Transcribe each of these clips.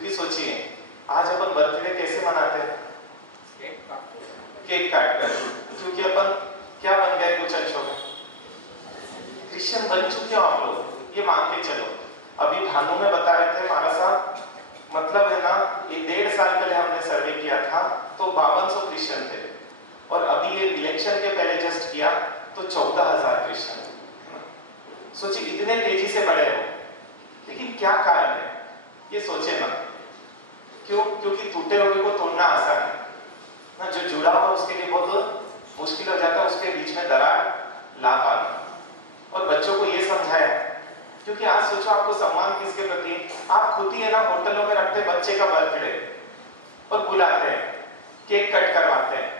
क्योंकि सोचिए आज अपन बर्थडे कैसे मनाते हैं? केक काट कर। क्योंकि अपन क्या बन गए कुछ अच्छों में, क्रिश्चियन बन चुके हो आप लोग, ये मान के चलो। अभी भानु में बता रहे थे हमारा साहब, मतलब है ना, ये 1.5 साल पहले हमने सर्वे किया था तो 5200 क्रिश्चियन थे, और अभी ये इलेक्शन के पहले जस्ट किया तो 14,000 क्रिश्चियन। सोचिए इतने तेजी से बढ़े हो, लेकिन क्या कारण है ये सोचे ना। क्यों? क्योंकि टूटे हुए को तोड़ना आसान है ना, जो जुड़ा हुआ उसके लिए बहुत मुश्किल हो जाता है उसके बीच में दरार ला पाना। और बच्चों को ये समझाया, क्योंकि आज सोचो आपको सम्मान किसके प्रति, आप खुद ही है ना होटलों में रखते बच्चे का बर्थडे और बुलाते हैं, केक कट करवाते हैं,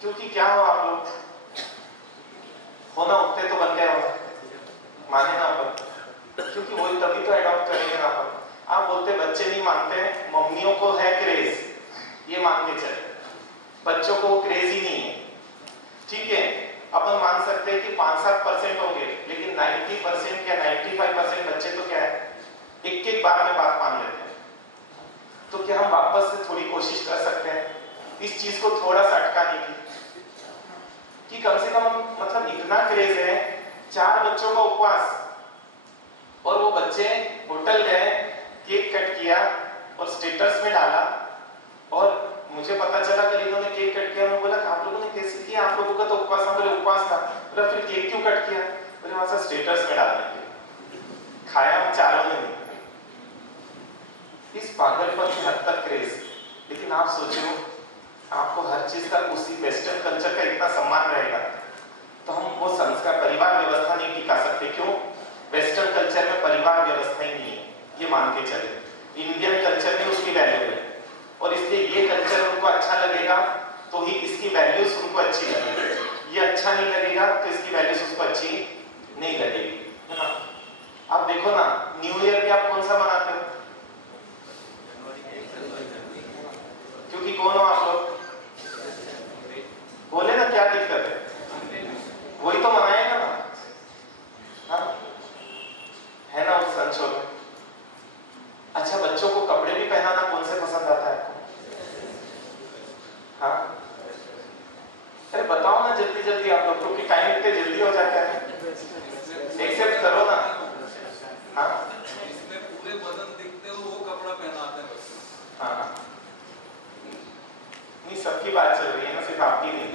क्योंकि क्या हो आप लोग होना उठते तो बन गए हो, माने ना अपन, क्योंकि वो तभी तो एडॉप्ट करेंगे ना अपन। आप बोलते बच्चे नहीं मानते, मम्मियों को है क्रेज, ये मान के चले, बच्चों को वो क्रेज ही नहीं है। ठीक है, अपन मान सकते हैं कि 5-7% होंगे, लेकिन 90% या 95% बच्चे तो क्या है, एक बार में बात मान लेते हैं। तो क्या हम वापस से थोड़ी कोशिश कर सकते हैं इस चीज को थोड़ा सा अटकाने की, कि कम से कम मतलब इतना क्रेज है, 4 बच्चों का उपवास, और वो बच्चे होटल गए, केक कट किया और स्टेटस में डाला, और मुझे पता चला कल इन्होंने केक कट किया, मैं बोला आप लोगों ने कैसे किया, आप लोगों का तो उपवास था, बोले उपवास था, बोला फिर केक क्यों कट किया, बोले वहां से स्टेटस में डालने के लिए, खाया हम चारों ने नहीं। इस पागलपन की हद तक क्रेज। लेकिन आप सोचो आपको हर चीज का उसी वेस्टर्न कल्चर का इतना सम्मान रहेगा तो हम वो संस्कार परिवार व्यवस्था नहीं टिका सकते। क्यों? वेस्टर्न कल्चर में परिवार व्यवस्था ही नहीं है, ये मान के चले। इंडियन कल्चर में उसकी वैल्यू है, और इसलिए ये कल्चर उनको अच्छा लगेगा तो ही इसकी वैल्यूज उनको अच्छी लगेगी, ये अच्छा नहीं लगेगा तो इसकी वैल्यूज उसको अच्छी नहीं लगेगी, है ना। आप देखो ना, न्यू ईयर भी आप कौन सा मनाते हो? क्योंकि कौन हो आप लोग, बोले ना क्या दिक्कत है, वही तो मनाएगा ना, हाँ? है ना उस संशोधन। अच्छा, बच्चों को कपड़े भी पहनाना कौन से पसंद आता है आपको? हाँ, अरे बताओ ना जल्दी जल्दी आप लोग, क्योंकि टाइम इतने जल्दी हो जाता है, एक्सेप्ट करो ना। हाँ, इसमें पूरे बदन दिखते हो वो कपड़ा पहनाते हैं। हाँ, नहीं सबकी बात चल रही है ना, सिर्फ आपकी नहीं।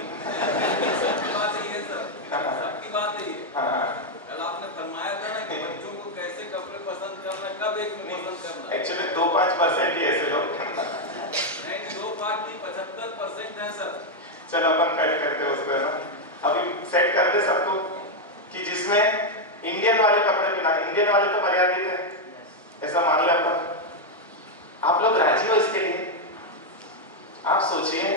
सबकी बात यही है सर, सबकी बात यही है। हाँ, कल आपने फरमाया था ना कि बच्चों को कैसे कपड़े पसंद करना, कब एक में पसंद करना। एक्चुअली 2-5% ही ऐसे लोग नहीं, 2-5 नहीं, 75% है सर। चलो अपन कट करते हैं उसको, है ना। अभी सेट कर दे सबको कि जिसमें इंडियन वाले कपड़े पहना, इंडियन वाले तो मर्यादित है, ऐसा मान ले अपन। आप लोग राजी हो इसके लिए? आप सोचिए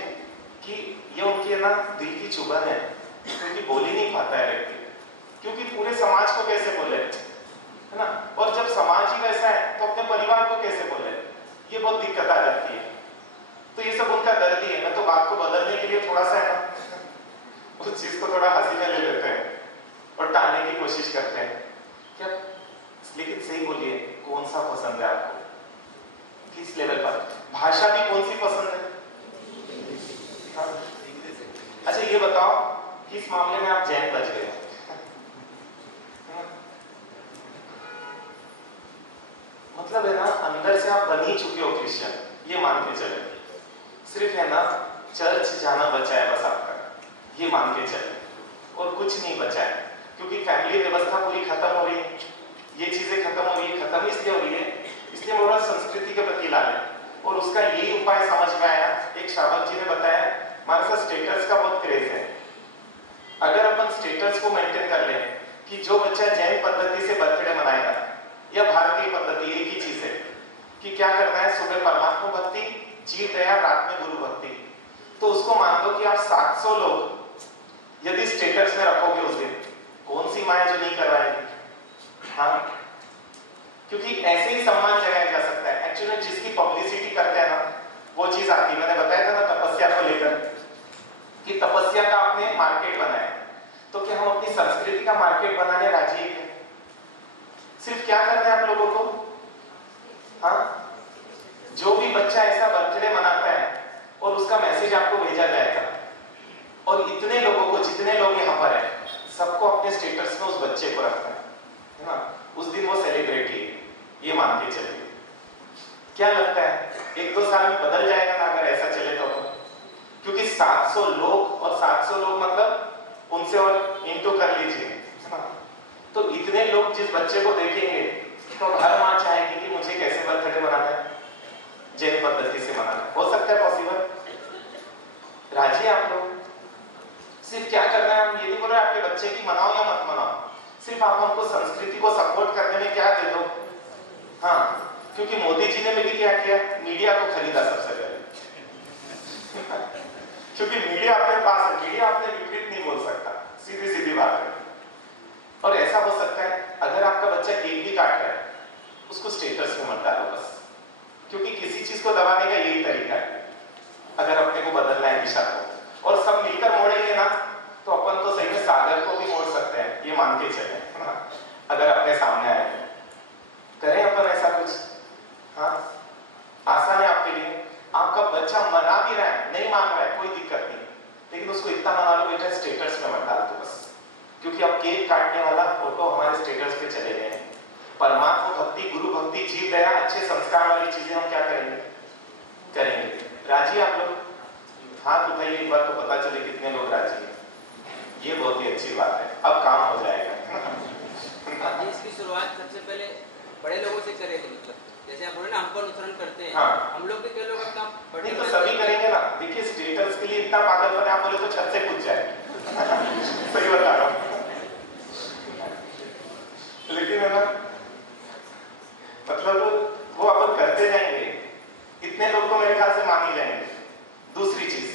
कि ये उनकी है ना दिल की चुभन है, क्योंकि बोल ही नहीं पाता है व्यक्ति, क्योंकि पूरे समाज को कैसे बोले, है ना। और जब समाज ही वैसा है तो अपने परिवार को कैसे बोले, ये बहुत दिक्कत आ जाती है। तो ये सब उनका दर्द ही है। मैं तो बात को बदलने के लिए थोड़ा सा है ना उस चीज को थोड़ा हंसी में ले लेते हैं और टालने की कोशिश करते हैं क्या। लेकिन सही बोलिए, कौन सा पसंद है आपको, किस लेवल पर? भाषा भी कौन सी पसंद है? हाँ? अच्छा ये बताओ किस मामले में आप जैन बच गए? मतलब है ना अंदर से आप बन ही चुके हो क्रिश्चियन, ये मान के चले। सिर्फ है ना चर्च जाना बचा है बस आपका, ये मान के चले, और कुछ नहीं बचा है। क्योंकि फैमिली व्यवस्था पूरी खत्म हो रही है, ये चीजें खत्म हो रही है। खत्म इसलिए हो रही है, इसलिए मोड़ा संस्कृति के प्रति ला है, और उसका यही उपाय समझ में आया। एक श्रावक जी ने बताया हमारे साथ स्टेटस का बहुत क्रेज है। अगर अपन स्टेटस को मेंटेन कर ले कि जो बच्चा जैन पद्धति से बर्थडे मनाएगा या भारतीय पद्धति, एक ही चीज है कि क्या करना है, सुबह परमात्मा भक्ति, जीव दया, रात में गुरु भक्ति। तो उसको मान लो कि आप 700 लोग यदि स्टेटस में रखोगे उस दिन, कौन सी माँ है जो नहीं करवाएगी? हाँ, क्योंकि ऐसे ही सम्मान जगाया जा सकता है। एक्चुअली जिसकी पब्लिसिटी करते हैं ना वो चीज आती है। मैंने बताया था ना तपस्या को लेकर कि तपस्या का आपने मार्केट बनाया, तो क्या हम अपनी संस्कृति का मार्केट बनाने राजी हैं? सिर्फ क्या करना है आप लोगों को, हाँ, जो भी बच्चा ऐसा बर्थडे मनाता है और उसका मैसेज आपको भेजा जाएगा, और इतने लोगों को, जितने लोग यहाँ पर हैं, सबको अपने स्टेटस में उस बच्चे को रखना है ना, उस दिन वो सेलिब्रिटी है, ये मान के चलिए। क्या लगता है 1-2 साल में बदल जाएगा ना अगर ऐसा चले तो? क्योंकि 700 लोग, और 700 लोग मतलब उनसे और इंटू कर लीजिए, तो इतने लोग जिस बच्चे को देखेंगे तो हर माँ चाहेगी कि मुझे कैसे बर्थडे मनाना है, जैन पद्धति से मनाना है। हो सकता है पॉसिबल? राजी आप लोग? सिर्फ क्या करना है, हम ये नहीं बोल रहे आपके बच्चे की मनाओ या मत मनाओ, सिर्फ आप हमको संस्कृति को सपोर्ट करने में क्या दे दो। हाँ, क्योंकि मोदी जी ने भी क्या किया, मीडिया को खरीदा सबसे पहले क्योंकि मीडिया अपने पास है, मीडिया अपने विपरीत नहीं बोल सकता, सीधी सीधी बात है। और ऐसा हो सकता है अगर आपका बच्चा केक भी काट रहा है, उसको स्टेटस में मत डालो बस, क्योंकि किसी चीज को दबाने का यही तरीका है अगर अपने को बदलना है दिशा को। और सब मिलकर मोड़ेंगे ना तो अपन तो सही में सागर को भी मोड़ सकते हैं, ये मान के चले ना, अगर अपने सामने आए तो करें अपन ऐसा कुछ। हाँ, आसान है आपके लिए। आपका बच्चा मना भी रहा है, नहीं मान रहा है, कोई दिक्कत नहीं, लेकिन उसको इतना मना लो बेटा स्टेटस में मत डाल दो बस, क्योंकि अब केक काटने वाला फोटो हमारे स्टेटस पे चले गए हैं। परमात्मा भक्ति, गुरु भक्ति, जीव दया, अच्छे संस्कार वाली चीजें हम क्या करेंगे? राजी आप लोग? हाथ उठाइए एक बार तो पता चले कितने लोग राजी हैं। ये बहुत ही अच्छी बात है, अब काम हो जाएगा। इसकी शुरुआत सबसे पहले बड़े लोगों से करेंगे, मतलब जैसे आप बोले ना हमको अनुसरण करते हैं। हाँ, हम लोग भी कई लोग अपना नहीं तो सभी करेंगे ना। देखिए स्टेटस के लिए इतना पागल बने, आप बोले तो छत से कूद जाए सही बता रहा हूँ, लेकिन है ना, मतलब वो अपन करते जाएंगे, इतने लोग तो मेरे ख्याल से मान ही जाएंगे। दूसरी चीज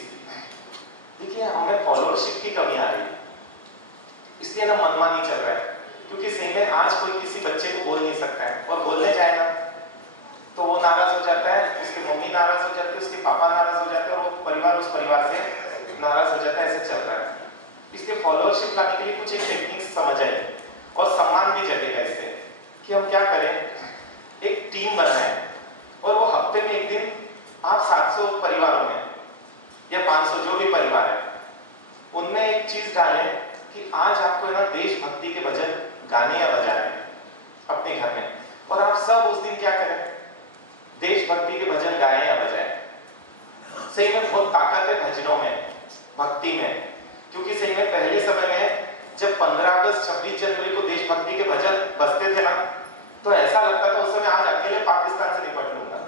देखिए, हमें फॉलोअरशिप की कमी आ रही है, इसलिए ना मनमानी चल रहा है, क्योंकि सही में आज कोई किसी बच्चे को बोल नहीं सकता है, और बोलने जाए ना तो वो नाराज हो जाता है, उसकी मम्मी नाराज हो जाती है, उसके पापा नाराज हो जाते हैं, और वो परिवार उस परिवार से नाराज हो जाता है, ऐसे चल रहा है। इसलिए फॉलोअरशिप लाने के लिए कुछ एक टेक्निक समझ आई, और सम्मान भी जगेगा इससे, कि हम क्या करें, एक टीम बनाएं, और वो हफ्ते में एक दिन आप 700 परिवारों में या 500 जो भी परिवार है उनमें एक चीज डालें कि आज आपको है ना देशभक्ति के भजन गाने या बजाने अपने घर में, और आप सब उस दिन क्या करें, देशभक्ति के भजन गाएं या बजाएं। सही में बहुत ताकत है भजनों में, भक्ति में, क्योंकि सही में पहले समय में जब 15 अगस्त 26 जनवरी को देशभक्ति के भजन बजते थे ना, तो ऐसा लगता था उस समय आज अकेले पाकिस्तान से निपट लूंगा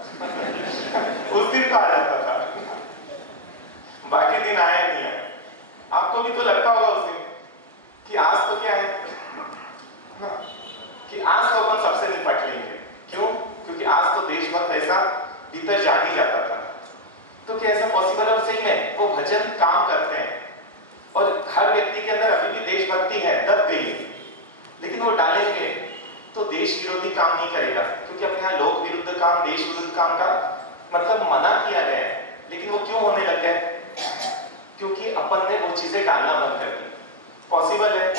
उस दिन तो आ जाता था, बाकी दिन आया नहीं है। आपको भी तो लगता होगा उस दिन कि आज तो क्या है कि आज तो अपन सबसे निपट लेंगे। क्यों? क्योंकि आज तो देशभक्त ऐसा भीतर जाग ही जाता था। तो क्या ऐसा पॉसिबल? और सही में वो भजन काम करते हैं, और हर व्यक्ति के अंदर अभी भी देशभक्ति है, दब गई है, लेकिन वो डालेंगे तो देश विरोधी काम नहीं करेगा, क्योंकि अपने यहाँ लोक विरुद्ध काम, देश विरुद्ध काम का मतलब मना किया गया है। लेकिन वो क्यों होने लग गए? क्योंकि अपन ने वो चीजें डालना बंद कर दी। पॉसिबल है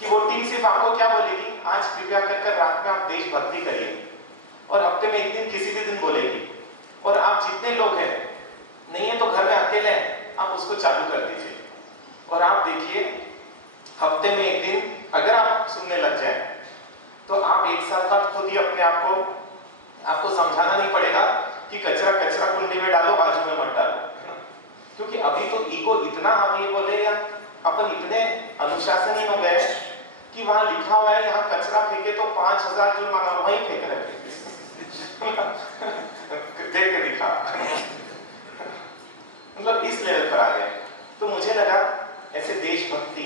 कि वो टीम सिर्फ आपको क्या बोलेगी, आज कृपया कर रात में आप देशभक्ति करिए, और हफ्ते में एक दिन किसी भी दिन बोलेगी, और आप जितने लोग हैं, नहीं है तो घर में अकेले हैं, आप उसको चालू कर दीजिए, और आप देखिए हफ्ते में एक दिन अगर आप सुनने लग जाए तो आप एक साल बाद खुद ही अपने आप को आपको समझाना नहीं पड़ेगा कि कचरा कचरा कुंडी में डालो, बाजू में मत डालो, क्योंकि अभी तो ईगो इतना हावी बोलेगा, अपन इतने अनुशासनहीन हो गए कि वहां लिखा हुआ है यहाँ कचरा फेंके तो 5000 जुर्माना, वहीं फेंक रहे देख के दिखा मतलब इस लेवल पर आ गए। तो मुझे लगा ऐसे देशभक्ति,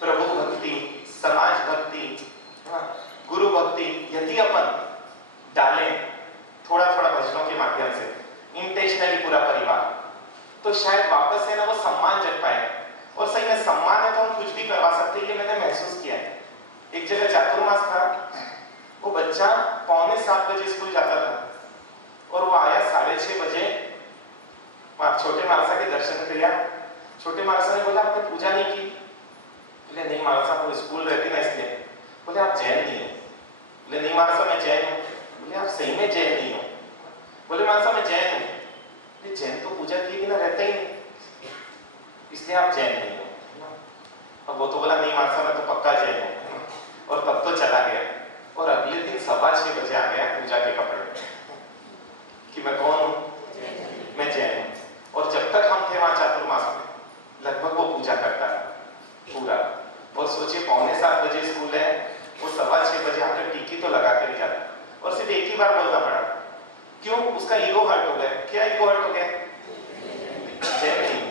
प्रभु भक्ति, समाज भक्ति, गुरु भक्ति यदि अपन डालें थोड़ा थोड़ा भजनों के माध्यम से, इंटेंशनली पूरा परिवार, तो शायद वापस से ना वो सम्मान जग पाए। और सही में सम्मान है तो हम कुछ भी करवा सकते हैं, ये मैंने महसूस किया है। एक जगह चातुर्मास था, वो बच्चा 6:45 बजे स्कूल जाता था, और वो आया 6:30 बजे, छोटे मारसा के दर्शन किया। छोटे मारसा ने बोला आपने पूजा नहीं की? बोले नहीं मारसा, वो स्कूल रहती ना इसलिए। बोले आप जैन नहीं हो? बोले नहीं मारसा मैं जैन हूँ। बोले आप सही में जैन नहीं हो? बोले मान साहब मैं जैन हूँ। जैन तो पूजा किए बिना रहते ही नहीं, इसलिए आप जैन नहीं हो। अब वो तो बोला नहीं मान साहब मैं तो पक्का जैन हूँ, और तब तो चला गया। और अगले दिन 6:15 बजे आ गया पूजा के कपड़े कि मैं कौन हूँ, मैं जैन हूँ। और जब तक हम थे वहां चातुर्मास में, लगभग वो पूजा करता है पूरा। और सोचिए 6:45 बजे स्कूल है, वो 6:15 बजे आकर टीकी तो लगा कर जाता, और सिर्फ एक ही बार बोलना पड़ा। क्यों? उसका ईगो हर्ट हो गया। क्या ईगो हर्ट हो गया? जैन नहीं।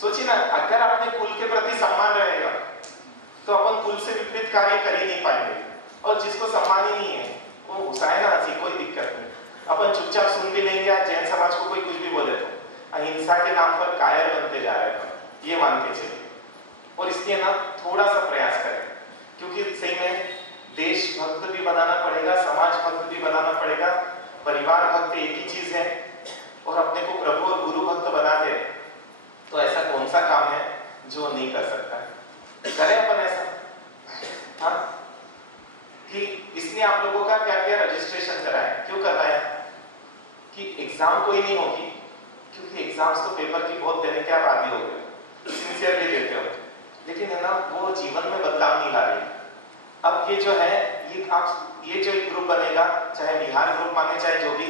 सोचिए ना, अगर अपने कुल के प्रति सम्मान रहेगा तो अपन कुल से विपरीत कार्य कर ही नहीं पाएंगे। और जिसको सम्मान ही नहीं है वो घुसाए ना हंसी, कोई दिक्कत नहीं, अपन चुपचाप सुन भी लेंगे। आज जैन समाज को कोई कुछ भी बोले तो अहिंसा के नाम पर कायर बनते जा रहे हैं, ये मान के चलिए। और इसलिए ना थोड़ा सा प्रयास करें, क्योंकि सही में देशभक्त भी बनाना पड़ेगा, समाज भक्त भी बनाना पड़ेगा। परिवार भक्त एक ही चीज है, और अपने को प्रभु और गुरु भक्त बना दे तो ऐसा कौन सा काम है जो नहीं कर सकता है? करें अपन ऐसा, हाँ? कि इसलिए आप लोगों का क्या क्या रजिस्ट्रेशन कराएं। क्यों कर रहे हैं? कि एग्जाम कोई नहीं होगी, क्योंकि एग्जाम्स तो पेपर की बहुत देने के आप आदी हो गए, सिंसियरली देते हो, लेकिन है ना वो जीवन में बदलाव नहीं ला रही। अब ये जो है ये जो एक ग्रुप बनेगा, चाहे बिहार ग्रुप माने चाहे जो भी,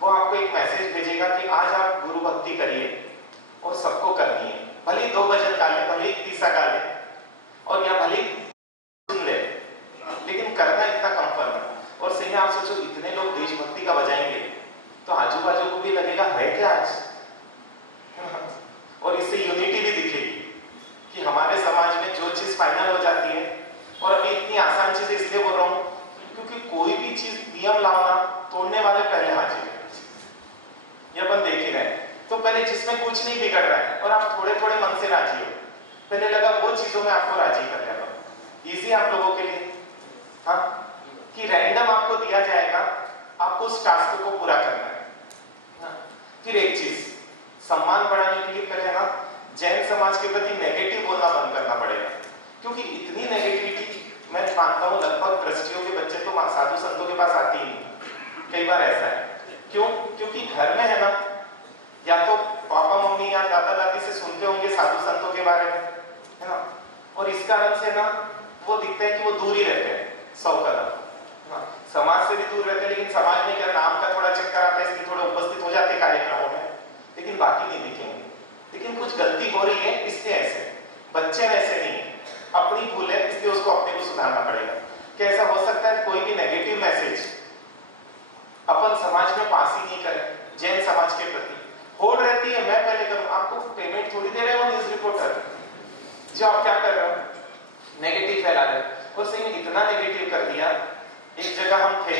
वो आपको एक मैसेज भेजेगा कि आज आप गुरु भक्ति करिए, और सबको करनी है। भले 2 भजन गा ले, भले 30 गा ले, और या भले सुन ले, लेकिन करना इतना कम करना। और सही में आप सोचो इतने लोग देशभक्ति का बजाएंगे तो आजू बाजू को भी लगेगा है क्या आज। और इससे यूनिटी भी दिखेगी कि हमारे समाज में जो चीज फाइनल हो जाती है। और अभी इतनी आसान चीज इसलिए बोल रहा हूं क्योंकि कोई भी चीज नियम लाना, तोड़ने वाले पहले हाजिर है, ये अपन देख ही रहे हैं। तो पहले जिसमें कुछ नहीं बिगड़ रहा है और आप थोड़े थोड़े मन से राजी हो, पहले लगा वो चीजों में आपको राजी कर लेगा। इजी आप लोगों के लिए, हाँ, कि रैंडम आपको दिया जाएगा, आपको उस टास्क को पूरा करना है। फिर एक चीज, सम्मान बढ़ाने के लिए पहले ना जैन समाज के प्रति नेगेटिव बोलना बंद करना पड़ेगा, क्योंकि इतनी नेगेटिविटी मैं मानता हूं लगभग ट्रस्टियों के बच्चे तो साधु संतों के पास आती ही नहीं। कई बार ऐसा है, क्यों? क्योंकि घर में है ना, या तो पापा मम्मी या दादा दादी से सुनते होंगे साधु संतों के बारे में, है ना, और इस कारण से ना वो दिखता है कि वो दूर ही रहते हैं 100 कदम, समाज से भी दूर रहते हैं। लेकिन समाज में क्या नाम का थोड़ा चक्कर आता है, इसलिए थोड़ा उपस्थित हो जाते कार्यक्रमों में, लेकिन बाकी नहीं दिखेंगे। लेकिन कुछ गलती हो रही है, इसलिए ऐसे बच्चे वैसे नहीं है, अपनी भूल है, इसलिए उसको अपने को सुधारना पड़ेगा। क्या ऐसा हो सकता है कोई भी नेगेटिव मैसेज अपन समाज में पास ही नहीं करें? जैन समाज के प्रति होड़ रहती है, मैं पहले करूं, आपको पेमेंट थोड़ी दे रहे हो न्यूज रिपोर्टर, जो आप क्या कर रहे हो, नेगेटिव फैला रहे हो। और सही में इतना नेगेटिव कर दिया। एक जगह हम थे,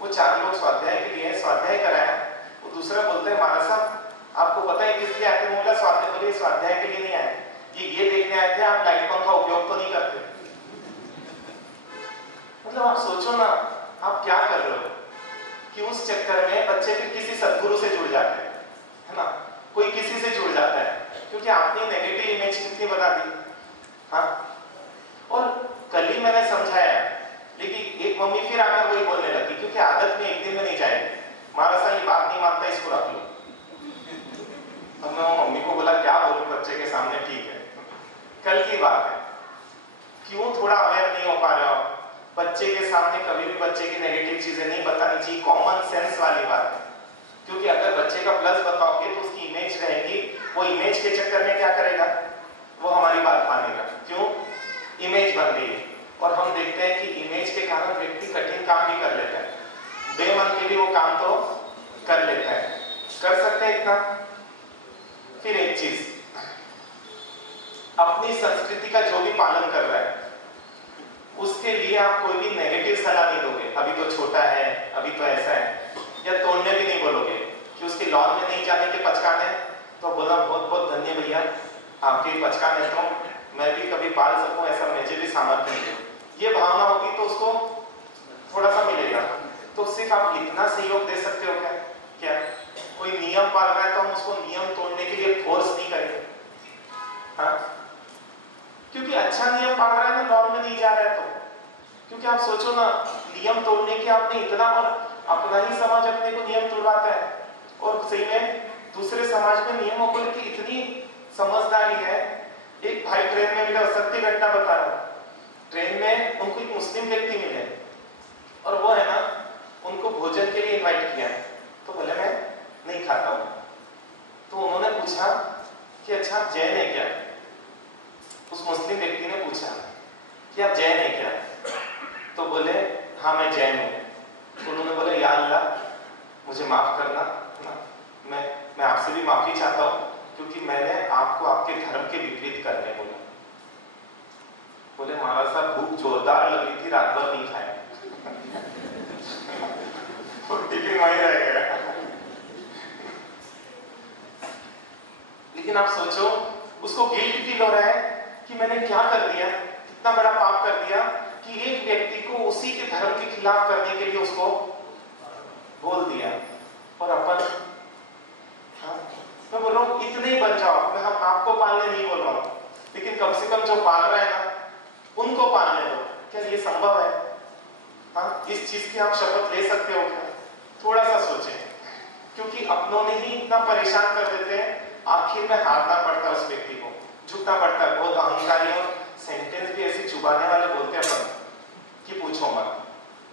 वो 4 लोग स्वाध्याय के लिए स्वाध्याय कराया, वो दूसरा बोलता है महाराज साहब आपको पता है किस लिए आए थे? बोला स्वाध्याय। बोले स्वाध्याय के लिए नहीं आए, ये देखने आए थे आप लाइट पंखा उपयोग तो नहीं करते। मतलब आप सोचो ना, आप क्या कर रहे हो कि उस चक्कर में बच्चे फिर किसी सदगुरु से जुड़ जाते हैं, है ना, कोई किसी से जुड़ जाता है, क्योंकि आपने नेगेटिव इमेज कितनी बना दी। हाँ, और कल ही मैंने समझाया, लेकिन एक मम्मी फिर आकर वही बोलने लगी, क्योंकि आदत में एक दिन में नहीं जाएगी। महाराज साहब ये बात नहीं मानता, इसको रख लो। हमने वो मम्मी को बोला क्या बोलूं बच्चे के सामने, ठीक है कल की बात है, क्यों थोड़ा अवेयर नहीं हो पा रहे हो? बच्चे के सामने कभी भी बच्चे की नेगेटिव चीजें नहीं बतानी चाहिए, कॉमन सेंस वाली बात है। क्योंकि अगर बच्चे का प्लस बताओगे तो उसकी इमेज रहेगी, वो इमेज के चक्कर में क्या करेगा, वो हमारी बात मानेगा। क्यों? इमेज बन गई है। और हम देखते हैं कि इमेज के कारण व्यक्ति कठिन काम भी कर लेता है, बेमन के भी वो काम तो कर लेता है। कर सकते हैं इतना। फिर एक चीज, अपनी संस्कृति का जो भी पालन कर रहा है उसके लिए आप कोई भी नेगेटिव सलाह नहीं दोगे, अभी तो छोटा है, अभी तो ऐसा है, या तोड़ने भी नहीं बोलोगे कि उसके लॉन में नहीं जाने के पचकाने, तो बोला बहुत बहुत धन्य भैया आपके पचकाने, तो मैं भी कभी पाल सकूं ऐसा मुझे भी सामर्थ्य नहीं। ये भावना होगी तो उसको थोड़ा सा मिलेगा। तो सिर्फ आप इतना सहयोग दे सकते हो क्या कोई नियम पाल रहा है तो हम उसको नियम तोड़ने के लिए फोर्स नहीं करेंगे, हाँ? क्योंकि अच्छा नियम पाल रहा है ना, नॉर्म में नहीं जा रहा है तो। क्योंकि आप सोचो ना, नियम तोड़ने के आपने इतना, और अपना ही समाज अपने को नियम तुड़वाता है, और सही में दूसरे समाज में नियमों को लेकर इतनी समझदारी है। एक भाई ट्रेन में मिला, सत्य घटना बता रहा हूं, ट्रेन में उनको एक मुस्लिम व्यक्ति मिले और वो है ना उनको भोजन के लिए इनवाइट किया, तो बोले मैं नहीं खाता हूं। तो उन्होंने पूछा कि अच्छा आप जैन है क्या? उस मुस्लिम व्यक्ति ने पूछा कि आप जैन है क्या? तो बोले हाँ मैं जैन हूं। तो उन्होंने बोला या अल्लाह मुझे माफ करना ना, मैं आपसे भी माफी चाहता हूं क्योंकि मैंने आपको आपके धर्म के विपरीत करने बोला। बोले महाराज साहब भूख जोरदार लग रही थी, रात भर नहीं खाया टिफिन वहीं रह गया। लेकिन आप सोचो उसको गिल्ट फील हो रहा है कि मैंने क्या कर दिया, कितना बड़ा पाप कर दिया कि एक व्यक्ति को उसी के धर्म के खिलाफ करने के लिए उसको बोल दिया। और अपन मैं बोल रहा हूं इतने ही बन जाओ, मैं हम आपको पालने नहीं बोल रहा हूं, लेकिन कम से कम जो पाल रहा है ना उनको पालने दो। क्या ये संभव है? हाँ, इस चीज की आप शपथ ले सकते हो क्या? थोड़ा सा सोचें, क्योंकि अपनों ने ही इतना परेशान कर देते हैं, आखिर में हारना पड़ता है उस व्यक्ति को, झुकना पड़ता है। बहुत अहंकारी और सेंटेंस भी ऐसे चुबाने वाले बोलते हैं अपन कि पूछो मत,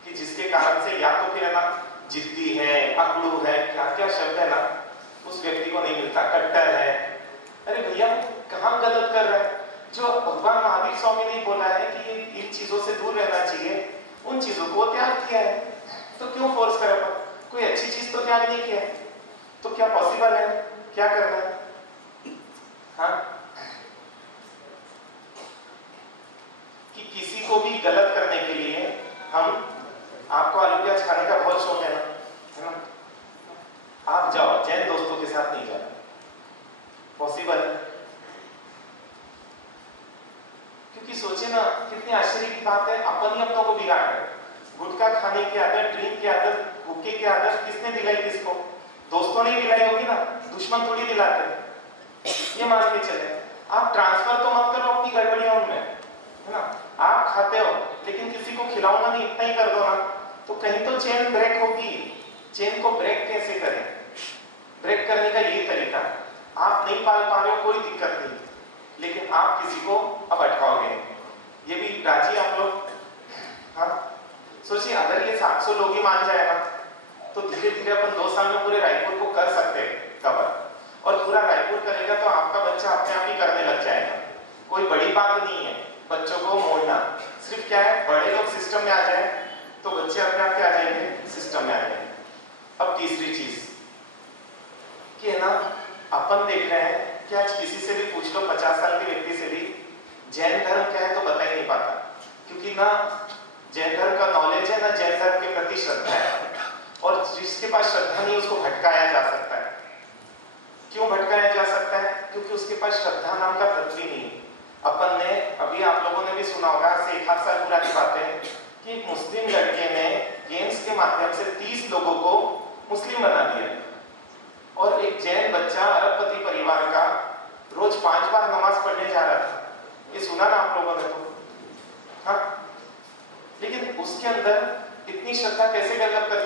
कि जिसके कारण से या तो फिर है ना जिद्दी है, अकड़ू है, क्या क्या शब्द है ना उस व्यक्ति को नहीं मिलता, कट्टर है। अरे भैया कहाँ गलत कर रहा है? जो भगवान महावीर स्वामी ने बोला है कि इन चीजों से दूर रहना चाहिए, उन चीजों को त्याग किया है, तो क्यों फोर्स करे? कोई अच्छी चीज तो त्याग नहीं किया है, तो क्या पॉसिबल है? क्या करना है? हाँ, कि किसी को भी गलत करने के लिए हम, आपको आलू प्याज खाने का बहुत शौक है ना, आप जाओ, जैन दोस्तों के साथ नहीं जाना, पॉसिबल है? क्योंकि सोचे ना कितनी आश्चर्य की बात है, अपन ही अपनों को बिगाड़ रहे हैं। गुटखा खाने की आदत, ड्रिंक की आदत, हुक्के की आदत किसने दिलाई? किसको? दोस्तों ने दिलाई होगी ना, दुश्मन थोड़ी दिलाते हैं। ये मान के चले, आप ट्रांसफर तो मत करो अपनी गड़बड़ियां उनमें, है ना? आप खाते हो लेकिन किसी को खिलाऊंगा नहीं, इतना ही कर दो ना, तो कहीं तो चेन ब्रेक होगी। चेन को ब्रेक कैसे करें? ब्रेक करने का यही तरीका। आप नहीं पाल पा रहे हो कोई दिक्कत नहीं, लेकिन आप किसी को अब अटकाओगे, ये भी राजी आप लोग? हाँ, सोचिए अगर ये 700 लोग ही मान जाए ना, तो धीरे धीरे अपन 2 साल में पूरे रायपुर को कर सकते हैं कवर। और पूरा रायपुर करेगा तो आपका बच्चा अपने आप ही करने लग जाएगा। कोई बड़ी बात नहीं है बच्चों को मोड़ना, सिर्फ क्या है बड़े लोग सिस्टम में आ जाए तो बच्चे अपने आप क्या आ जाएंगे, सिस्टम में आ जाएंगे। अब तीसरी चीज कि है ना, अपन देख रहे हैं कि आज किसी से भी पूछ लो, 50 साल के व्यक्ति से भी, जैन धर्म क्या है तो बता ही नहीं पाता, क्योंकि ना जैन धर्म का नॉलेज है ना जैन धर्म के प्रति श्रद्धा है, और जिसके पास श्रद्धा नहीं उसको भटकाया जा सकता है। क्यों भटकाया जा सकता है? क्योंकि उसके पास श्रद्धा नाम का तत्व ही नहीं। अपन ने अभी, आप लोगों ने भी सुना होगा, से 1 साल पुरानी बातें, कि एक मुस्लिम लड़के ने गेम्स के माध्यम से 30 लोगों को मुस्लिम बना दिया, और एक जैन बच्चा अरबपति परिवार का रोज 5 बार नमाज पढ़ने जा रहा था। ये सुना ना आप लोगों ने तो? हाँ, लेकिन उसके अंदर इतनी श्रद्धा कैसे डेवलप कर